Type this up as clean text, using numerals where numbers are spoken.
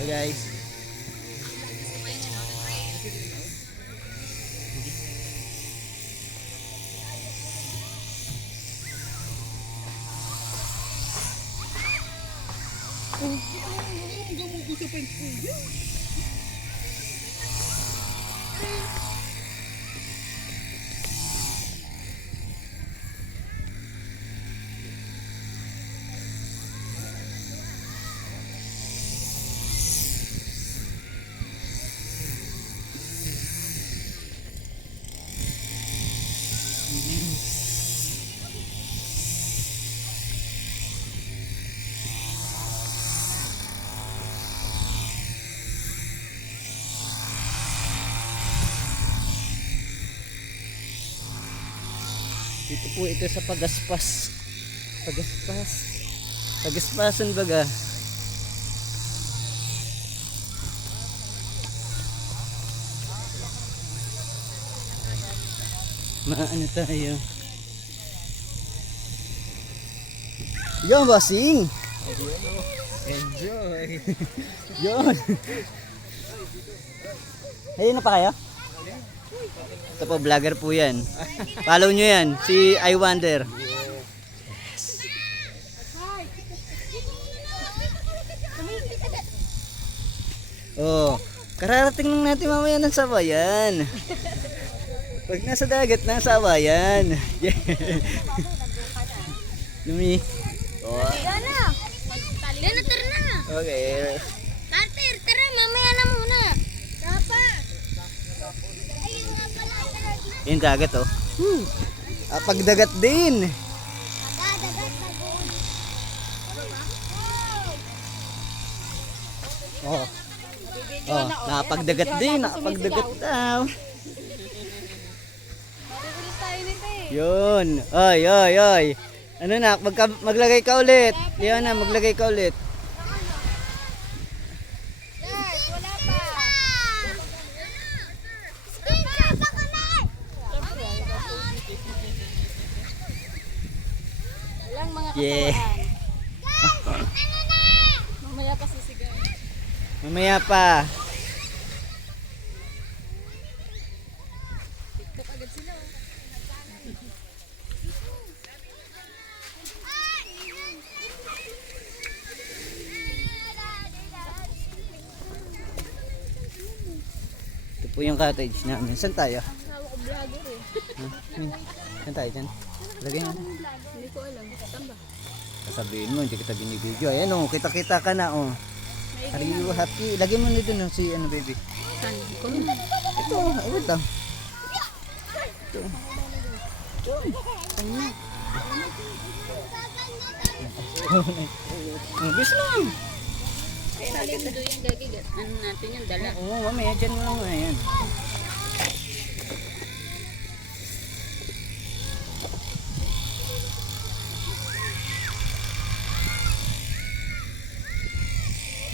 So guys. Dito po ito sa Pagaspas. Pagaspasan baga. Maano tayo? Yan basing. Enjoy. Yon. Ayun na pa kayo? Ito po, vlogger po yan. Follow nyo yan, si I Wonder. Yes. Oh, kararating lang natin mamaya ng sabayan. Pag nasa dagat, nasa sabayan. Lumi. Oh. Dana, tara na. Okay. Carter, tara, mamaya na muna. Papa. Yung dagat oh. Pagdagat din. Oh. Oh, nakapagdagat din, nakapagdagat daw. Yun. Oy, oy, oy. Ano na, maglagay ka ulit. Yan na, maglagay ka ulit. Wala pa. Walang mga Yeah. katawan. Mamaya pa sisigaw. Mamaya pa. TikTok agad sila. Ito po yung cottage namin. Saan tayo? Asawa ko vlogger eh. Saan tayo dyan? Lagay na. Hindi ko alam. Saan ba? Sasabihin mo, hindi kita binibidyo. Ayan oh, kita-kita ka na oh. Are you happy? Lagay mo na dun oh, si ano baby. Saan? Ito, wait lang. Ito. Ito. Bis lang. Salim doon yung gagigat. Ano natin yung dala? Oo, mamaya dyan mo lang yan.